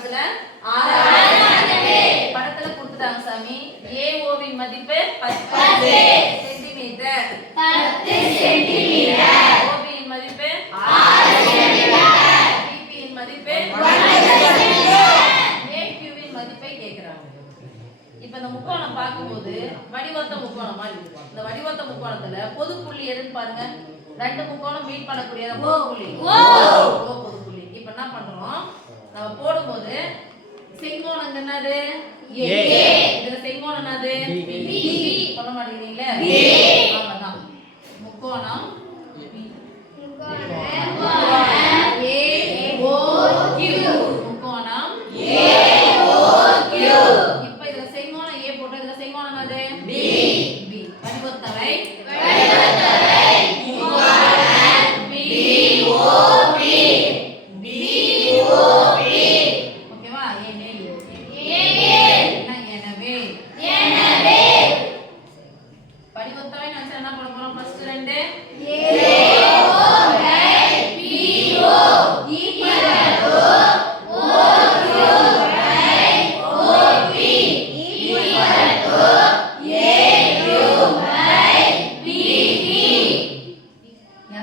படத்துல? படத்துல கொடுத்துட்டாங்க சாமி. ஏஓவின் மதிப்பு பத்து. சென்டிமீட்டர். ஓபியின் மதிப்பு பிபியின் மதிப்பு ஏக்யூவின் மதிப்பை கேக்குறாங்க. இப்ப இந்த முக்கோணம் பார்க்கும்போது வடிவத்த முக்கோணம் மாதிரி இருக்கும். இந்த வடிவத்த முக்கோணத்துல பொது புள்ளி எதுன்னு பாருங்க. ரெண்டு முக்கோணம் மீட் பண்ணக்கூடிய பொது புள்ளி. ஓ பொது புள்ளி. இப்ப என்ன பண்றோம்? நம்ம போடும்போது செங்கோணம் என்னது? ஏ. இதுல செங்கோணம் என்னது? பி. சொல்ல மாட்டேங்கிறீங்களே? அவ்வளவுதான் முக்கோணம்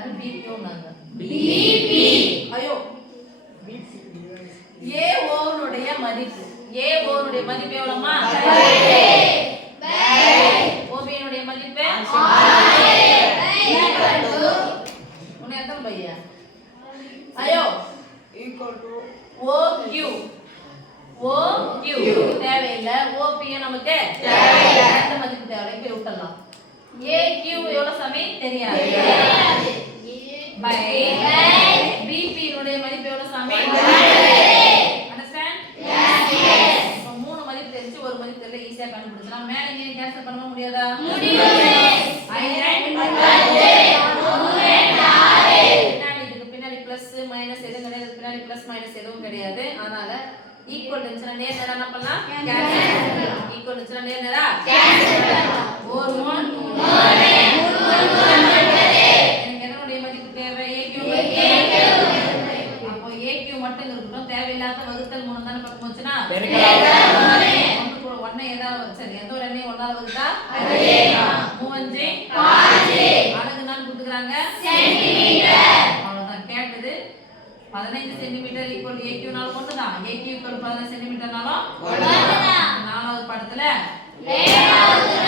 யாரும் பிபிஓன்னாங்க ஐயோ. ஏ ஓனுடைய மதிப்பு. ஏ ஓனுடைய மதிப்பு எவ்வளவுமா ஓபியனுடைய மதிப்பு? உன்னை எத்தனை ஐயோ. ஓ கியூ ஓ கியூ தேவையில்லை. ஓபியும் நமக்கு? எந்த மதிப்பு தேவை போய் விட்டுறலாம் ஏ கியூ எவ்வளவு சாமி? தெரியாது. பை பிபி னுடைய மதிப்பு எவ்வளவு சாமி. அண்டர்ஸ்டாண்ட் இப்போ மூணு மதிப்பு தெரிஞ்சு ஒரு மதிப்பு தெரியல ஈஸியா கண்டுபிடிச்சலாம் மேல இங்கே கேன்சல் பண்ண முடியாதா? இதுக்கு பின்னாடி பிளஸ் மைனஸ் எதுவும் கிடையாது. பின்னாடி பிளஸ் மைனஸ் எதுவும் கிடையாது. அதனால ஈக்குவல் இருந்துச்சுன்னா நேர் நேரா என்ன பண்ணலாம்? ஈக்குவல் இருந்துச்சுன்னா நேர் நேரா? ஒரு மூணு. தேவையில்லாத வகுத்தல் மூணு தானே பக்கம் வச்சுனா ஒண்ணே ஏதாவது சரி எந்த ஒரு எண்ணையும் ஒன்னால வகுத்தா? மூவஞ்சு. அழகு நாள் கொடுத்துக்கிறாங்க அவ்வளவுதான் கேட்டது. பதினைந்து சென்டிமீட்டர் ஈக்குவல் ஏக்யூனாலும் ஒன்று தான் ஏக்யூ ஈக்குவல் பதினைந்து சென்டிமீட்டர்னாலும் நாலாவது படத்துல